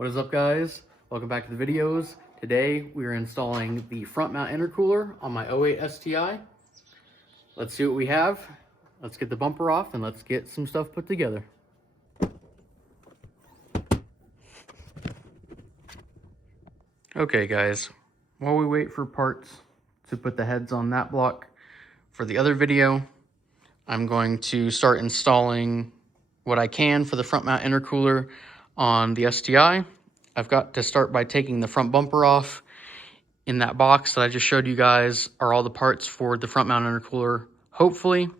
What is up, guys? Welcome back to the videos. Today we are installing the front mount intercooler on my 08 STI. Let's see what we have. Let's get the bumper off and let's get some stuff put together. Okay guys, while we wait for parts to put the heads on that block for the other video, I'm going to start installing what I can for the front mount intercooler on the STI. I've got to start by taking the front bumper off. In that box that I just showed you guys are all the parts for the front mount intercooler, hopefully.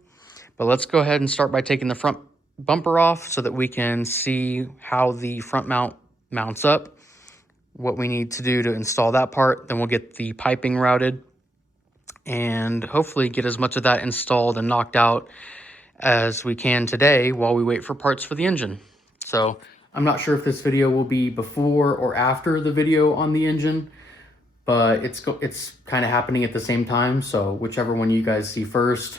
But let's go ahead and start by taking the front bumper off so that we can see how the front mount mounts up, what we need to do to install that part. Then we'll get the piping routed and hopefully get as much of that installed and knocked out as we can today while we wait for parts for the engine. So I'm not sure if this video will be before or after the video on the engine, but it's kind of happening at the same time. So whichever one you guys see first,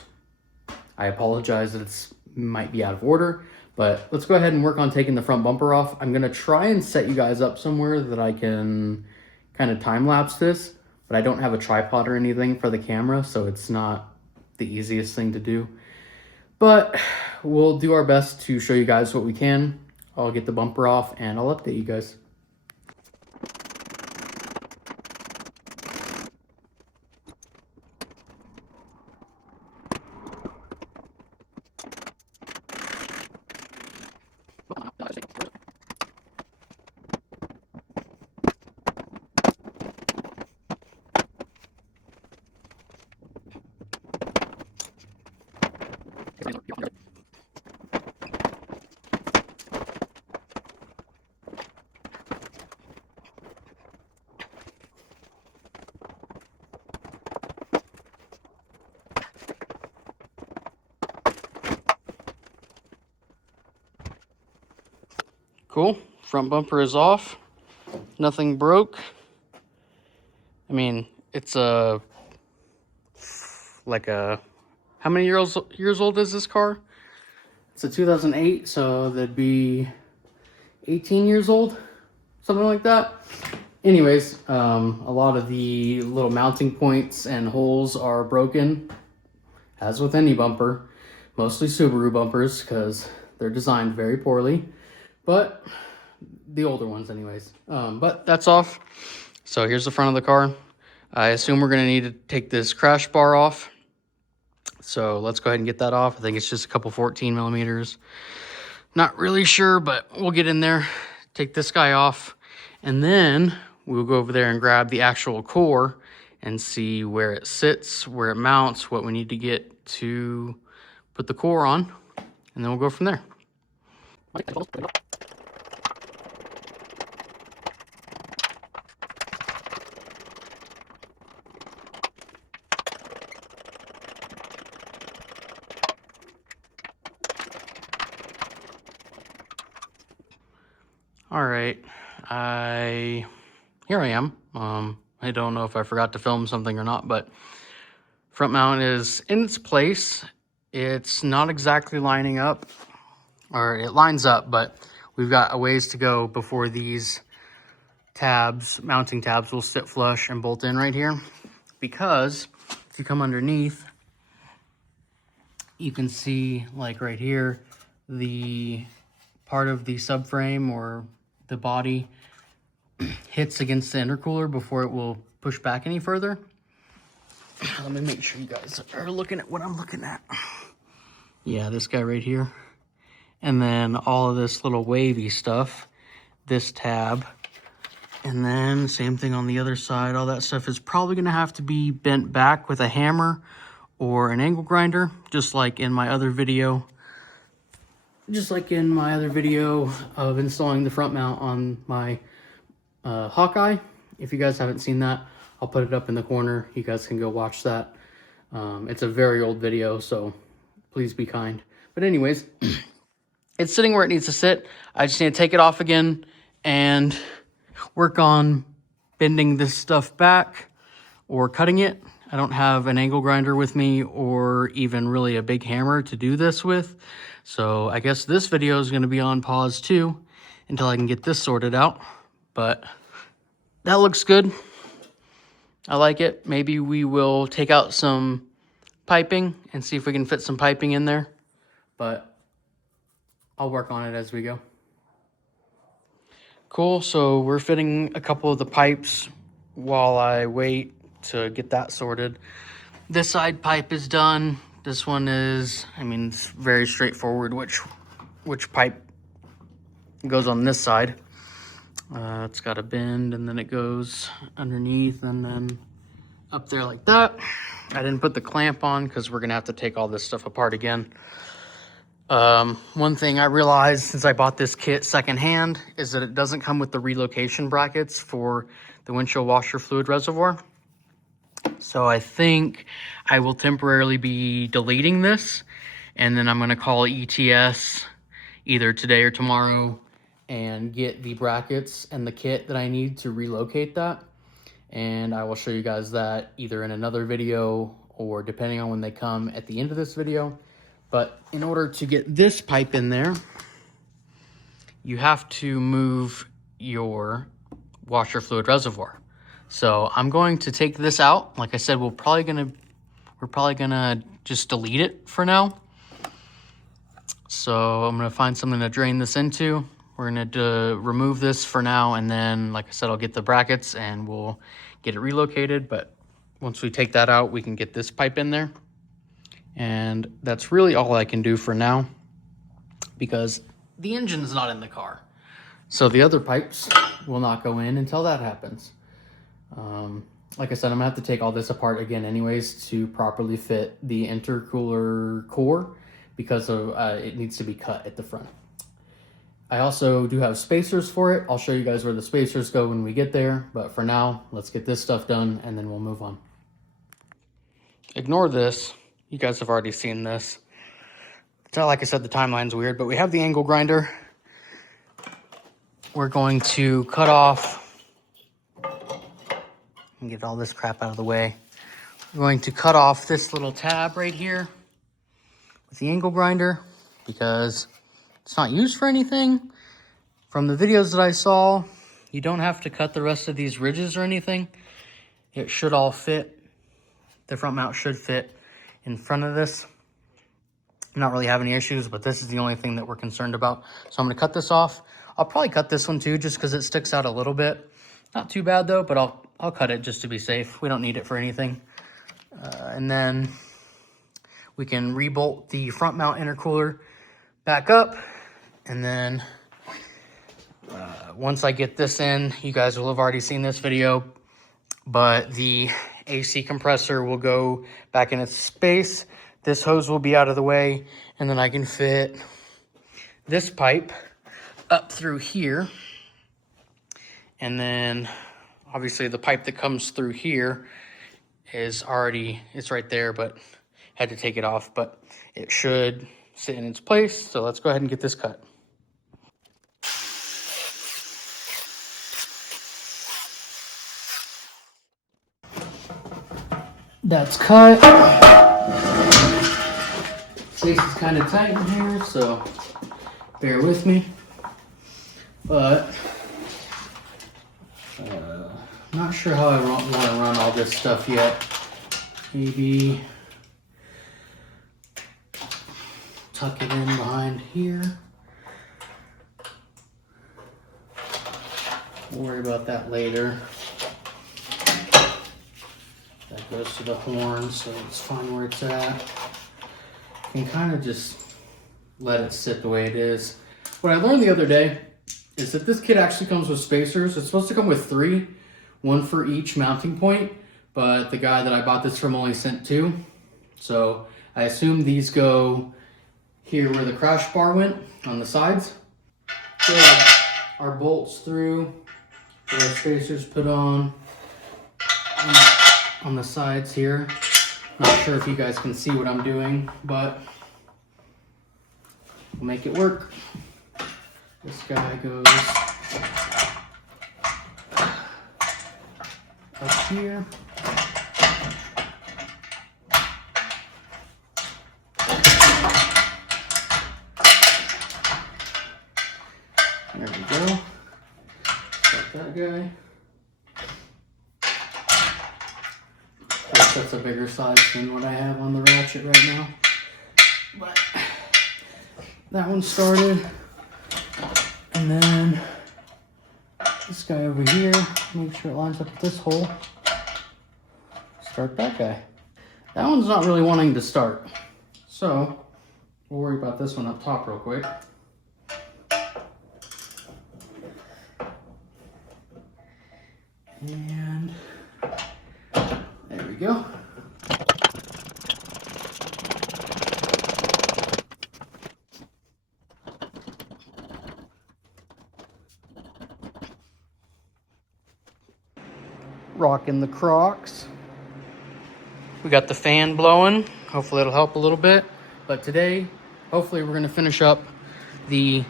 I apologize that it's might be out of order, but let's go ahead and work on taking the front bumper off. I'm gonna try and set you guys up somewhere that I can kind of time lapse this, but I don't have a tripod or anything for the camera, so it's not the easiest thing to do. But we'll do our best to show you guys what we can. I'll get the bumper off and I'll update you guys. Cool, front bumper is off, nothing broke. I mean, it's how many years old is this car? It's a 2008, so that'd be 18 years old, something like that. Anyways, a lot of the little mounting points and holes are broken, as with any bumper, mostly Subaru bumpers, because they're designed very poorly. But the older ones anyways. But that's off. So here's the front of the car. I assume we're gonna need to take this crash bar off. So let's go ahead and get that off. I think it's just a couple 14 millimeters. Not really sure, but we'll get in there, take this guy off, and then we'll go over there and grab the actual core and see where it sits, where it mounts, what we need to get to put the core on, and then we'll go from there. All right, here I am. I don't know if I forgot to film something or not, but front mount is in its place. It's not exactly lining up, or it lines up, but we've got a ways to go before these tabs, mounting tabs, will sit flush and bolt in right here. Because if you come underneath, you can see, like right here, the part of the subframe or the body hits against the intercooler before it will push back any further. Let me make sure you guys are looking at what I'm looking at. Yeah, this guy right here. And then all of this little wavy stuff, this tab, and then same thing on the other side. All that stuff is probably gonna have to be bent back with a hammer or an angle grinder, just like in my other video. Of installing the front mount on my Hawkeye. If you guys haven't seen that, I'll put it up in the corner. You guys can go watch that. It's a very old video, so please be kind. But anyways, it's sitting where it needs to sit. I just need to take it off again and work on bending this stuff back or cutting it. I don't have an angle grinder with me or even really a big hammer to do this with. So I guess this video is going to be on pause too until I can get this sorted out. but that looks good. I like it. Maybe we will take out some piping and see if we can fit some piping in there, but I'll work on it as we go. Cool, so we're fitting a couple of the pipes while I wait to get that sorted. This side pipe is done. This one is, I mean, it's very straightforward which pipe goes on this side. It's got a bend and then it goes underneath and then up there like that. I didn't put the clamp on because we're gonna have to take all this stuff apart again. One thing I realized since I bought this kit secondhand is that it doesn't come with the relocation brackets for the windshield washer fluid reservoir. So I think I will temporarily be deleting this, and then I'm gonna call ETS either today or tomorrow and get the brackets and the kit that I need to relocate that. And I will show you guys that either in another video or depending on when they come at the end of this video. But in order to get this pipe in there, you have to move your washer fluid reservoir. So I'm going to take this out. Like I said, we're probably gonna just delete it for now. So I'm gonna find something to drain this into. We're gonna remove this for now, and then, like I said, I'll get the brackets and we'll get it relocated. But once we take that out, we can get this pipe in there. And that's really all I can do for now because the engine's not in the car. So the other pipes will not go in until that happens. Like I said, I'm gonna have to take all this apart again anyways to properly fit the intercooler core because of it needs to be cut at the front. I also do have spacers for it. I'll show you guys where the spacers go when we get there, but for now, let's get this stuff done and then we'll move on. Ignore this. You guys have already seen this. It's not like I said, the timeline's weird, but we have the angle grinder. We're going to cut off and get all this crap out of the way. We're going to cut off this little tab right here with the angle grinder because it's not used for anything. From the videos that I saw, you don't have to cut the rest of these ridges or anything. It should all fit. The front mount should fit in front of this. Not really have any issues, but this is the only thing that we're concerned about. So I'm gonna cut this off. I'll probably cut this one too, just because it sticks out a little bit. Not too bad though, but I'll cut it just to be safe. We don't need it for anything. And then we can rebolt the front mount intercooler back up. And then once I get this in, you guys will have already seen this video, but the AC compressor will go back in its space. This hose will be out of the way, and then I can fit this pipe up through here. And then obviously the pipe that comes through here is it's right there, but had to take it off, but it should sit in its place. So let's go ahead and get this cut. That's cut. Space is kind of tight in here, so bear with me. But not sure how I want to run all this stuff yet. Maybe tuck it in behind here. We'll worry about that later. That goes to the horn, so it's fine where it's at. You can kind of just let it sit the way it is. What I learned the other day is that this kit actually comes with spacers. It's supposed to come with 3, 1 for each mounting point, but the guy that I bought this from only sent 2. So I assume these go here where the crash bar went on the sides. So our bolts through, our spacers put on the sides here. Not sure if you guys can see what I'm doing, but we'll make it work. This guy goes up here. There we go. Got that guy. Of course, that's a bigger size than what I have on the ratchet right now. But that one started. And then this guy over here, make sure it lines up with this hole. Start that guy. That one's not really wanting to start. So we'll worry about this one up top real quick. And there we go. Rocking the Crocs. We got the fan blowing. Hopefully it'll help a little bit. But today, hopefully we're gonna finish up the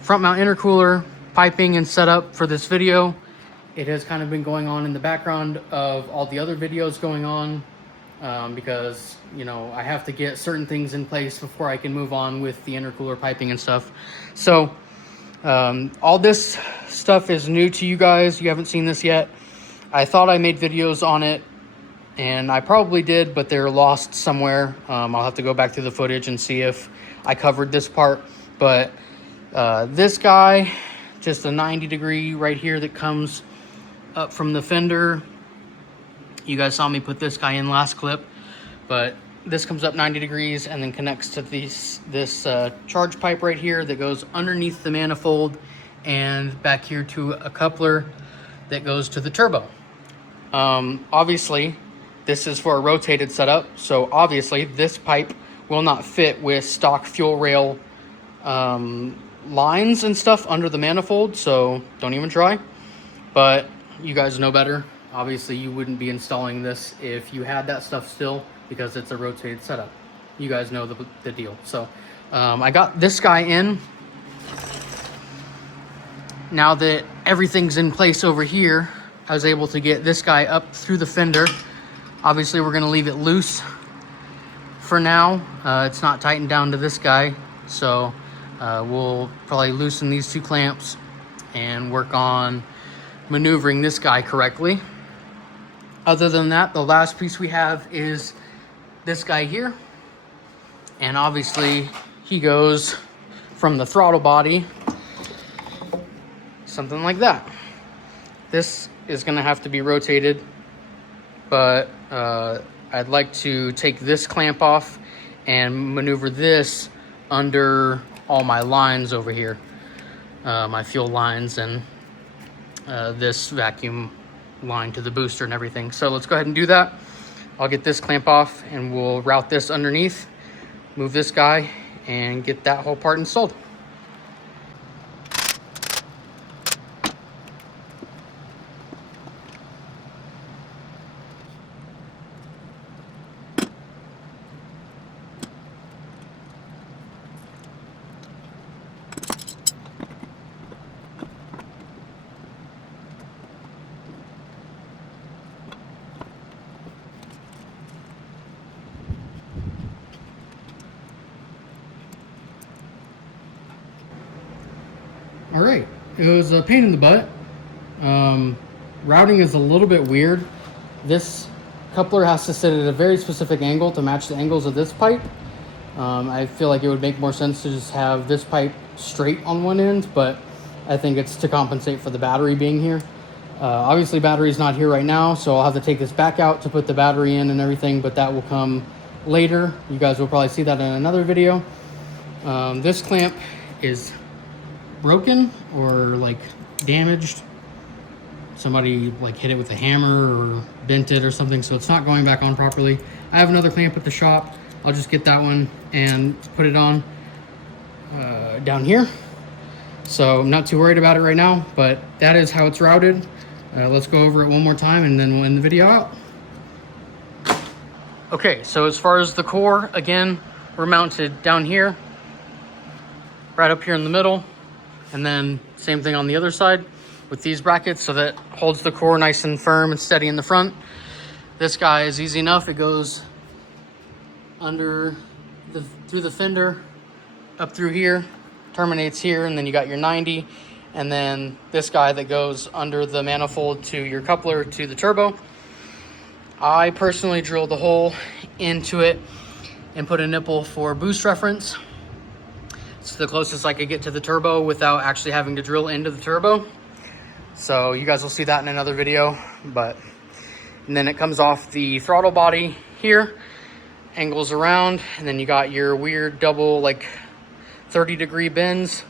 front mount intercooler piping and setup for this video. It has kind of been going on in the background of all the other videos going on because, you know, I have to get certain things in place before I can move on with the intercooler piping and stuff. So all this stuff is new to you guys. You haven't seen this yet. I thought I made videos on it, and I probably did, but they're lost somewhere. I'll have to go back through the footage and see if I covered this part. But this guy, just a 90-degree right here that comes up from the fender. You guys saw me put this guy in last clip, but this comes up 90 degrees and then connects to this charge pipe right here that goes underneath the manifold and back here to a coupler that goes to the turbo. Obviously, this is for a rotated setup, so obviously this pipe will not fit with stock fuel rail lines and stuff under the manifold, so don't even try. But you guys know better. Obviously, you wouldn't be installing this if you had that stuff still, because it's a rotated setup. You guys know the deal. So I got this guy in. Now that everything's in place over here, I was able to get this guy up through the fender. Obviously, we're gonna leave it loose for now. It's not tightened down to this guy, so we'll probably loosen these two clamps and work on maneuvering this guy correctly. Other than that, the last piece we have is this guy here. And obviously, he goes from the throttle body, something like that. This is gonna have to be rotated, but I'd like to take this clamp off and maneuver this under all my lines over here, my fuel lines and this vacuum line to the booster and everything. So let's go ahead and do that. I'll get this clamp off and we'll route this underneath, move this guy, and get that whole part installed. All right, it was a pain in the butt. Routing is a little bit weird. This coupler has to sit at a very specific angle to match the angles of this pipe. I feel like it would make more sense to just have this pipe straight on one end, but I think it's to compensate for the battery being here. Obviously battery's not here right now, so I'll have to take this back out to put the battery in and everything, but that will come later. You guys will probably see that in another video. This clamp is broken or like damaged. Somebody like hit it with a hammer or bent it or something, so it's not going back on properly. I have another clamp at the shop. I'll just get that one and put it on down here. So I'm not too worried about it right now, but that is how it's routed. Let's go over it one more time and then we'll end the video out. Okay, so as far as the core, again, we're mounted down here, right up here in the middle. And then same thing on the other side with these brackets, so that holds the core nice and firm and steady in the front. This guy is easy enough. It goes through the fender, up through here, terminates here, and then you got your 90. and then this guy that goes under the manifold to your coupler to the turbo. I personally drilled a hole into it and put a nipple for boost reference. It's the closest I could get to the turbo without actually having to drill into the turbo. So you guys will see that in another video. And then it comes off the throttle body here, angles around, and then you got your weird double like 30-degree bends,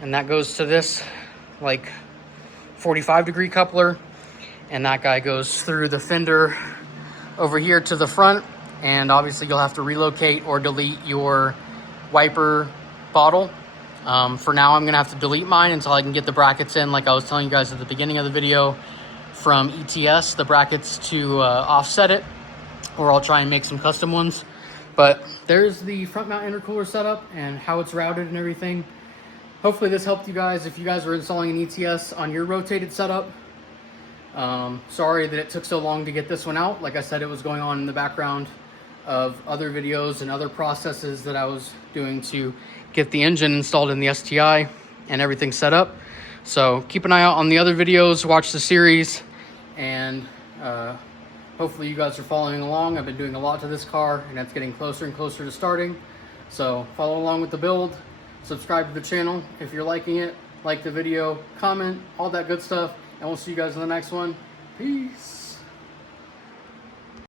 and that goes to this like 45-degree coupler, and that guy goes through the fender over here to the front. And obviously you'll have to relocate or delete your wiper bottle. For now, I'm gonna have to delete mine until I can get the brackets in, like I was telling you guys at the beginning of the video, from ETS, the brackets to offset it, or I'll try and make some custom ones. But there's the front mount intercooler setup and how it's routed and everything. Hopefully this helped you guys if you guys were installing an ETS on your rotated setup. Sorry that it took so long to get this one out. Like I said, it was going on in the background of other videos and other processes that I was doing to get the engine installed in the STI and everything set up. So keep an eye out on the other videos, watch the series, and hopefully you guys are following along. I've been doing a lot to this car, and it's getting closer and closer to starting. So follow along with the build, subscribe to the channel if you're liking it, like the video, comment, all that good stuff, and we'll see you guys in the next one. Peace.